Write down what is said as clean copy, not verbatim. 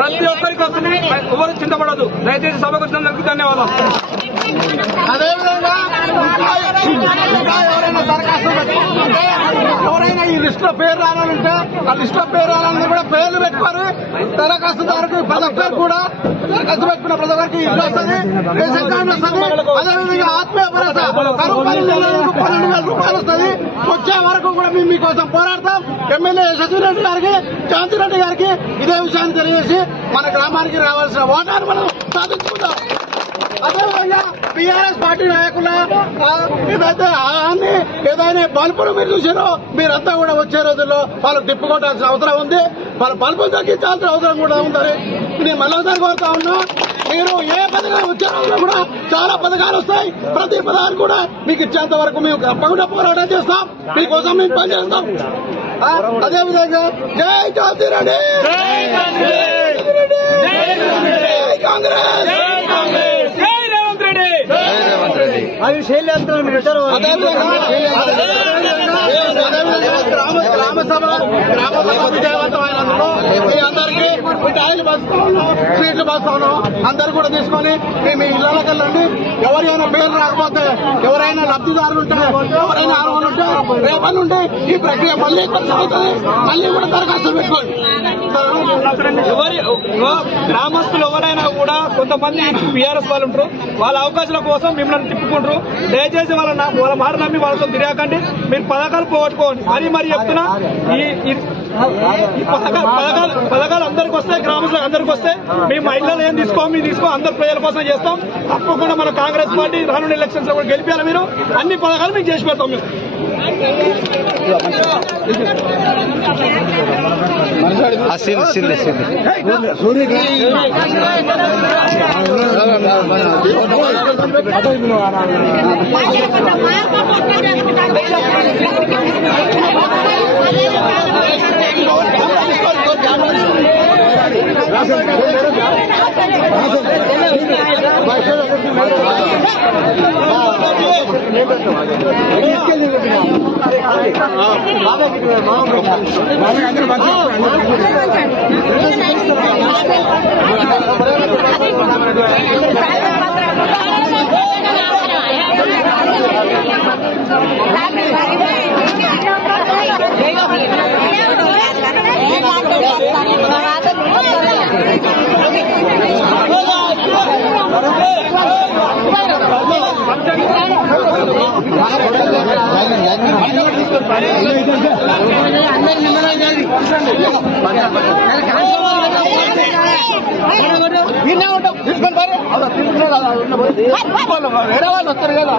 ప్రతి ఒక్కరికి వస్తుంది, ఎవరు చింతపడదు. దయచేసి సభకు వచ్చినందుకు ధన్యవాదాలు. అదేవిధంగా ఎవరైనా దరఖాస్తు పెట్టుకుంటే ఎవరైనా ఈ లిస్ట్ లో పేరు రావాలంటే ఆ లిస్ట్ లో పేరు రావాలని కూడా పేర్లు పెట్టుకొని దరఖాస్తుదారుకు ప్రతి ఒక్కరు కూడా దరఖాస్తు పెట్టుకున్న ప్రతి ఒక్కరికి ఇల్లు వస్తుంది, రేషన్ కార్డు వస్తుంది. అదేవిధంగా ఆత్మీయ భరోసా కరువు 12,000 రూపాయలు వస్తుంది. వచ్చే వరకు కూడా మేము మీకోసం పోరాడతాం. ఎమ్మెల్యే శశిరెడ్డి గారికి, శాంతిరెడ్డి గారికి ఇదే విషయాన్ని తెలియజేసి మన గ్రామానికి రావాల్సిన ఓటాన్ని మనం సాధించుకుందాం. అదేవిధంగా టీఆర్ఎస్ పార్టీ నాయకుల ఏదైనా బల్బులు మీరు చూసారో మీరంతా కూడా వచ్చే రోజుల్లో వాళ్ళు తిప్పుకోవాల్సిన అవసరం ఉంది. వాళ్ళ బల్బులు తగ్గించాల్సిన అవసరం కూడా ఉందని నేను మళ్ళీ కోరుతా ఉన్నా. మీరు ఏ పథకాలు వచ్చే రోజుల్లో కూడా చాలా పథకాలు వస్తాయి. ప్రతి పథకాలు కూడా మీకు ఇచ్చేంత వరకు మేము తప్పకుండా పోరాటం చేస్తాం, మీకోసం మేము పనిచేస్తాం. అదేవిధంగా జై శాంతిరెడ్డి, జై కాంగ్రెస్, అది శైలేంద్రం గ్రామ సభ విజయవంతమైనందుకు మీ అందరికీ మిఠాయిలు పంచుతా ఉన్నాం, స్వీట్లు పంచుతా ఉన్నాం. అందరు కూడా తీసుకొని మీ ఇళ్లకి వెళ్ళండి. ఎవరైనా పేర్లు రాకపోతే, ఎవరైనా లబ్ధిదారులు ఉంటే, ఎవరైనా అర్హులు ఉంటే రేపటి నుండి ఈ ప్రక్రియ మళ్ళీ కొనసాగుతుంది. మళ్ళీ కూడా దరఖాస్తు పెట్టుకోండి. గ్రామస్తులు ఎవరైనా కూడా కొంతమంది టీఆర్ఎస్ వాళ్ళు ఉంటారు, వాళ్ళ అవకాశాల కోసం మిమ్మల్ని తిప్పుకుంటారు. దయచేసి వాళ్ళ మాట నమ్మి వాళ్ళతో తిరగకండి. మీరు పథకాలు పోగొట్టుకోండి. మరీ చెప్తున్నా, ఈ పథకాలు అందరికి వస్తాయి, గ్రామస్తులకు అందరికి వస్తాయి. మేము మహిళలు ఏం మేము తీసుకో అందరు ప్రజల కోసం చేస్తాం. తప్పకుండా మన కాంగ్రెస్ పార్టీ రానున్న ఎలక్షన్స్ లో కూడా గెలిపారు. మీరు అన్ని పథకాలు మీకు చేసి పెడతాం. మేము వేరే వాళ్ళు వస్తారు కదా.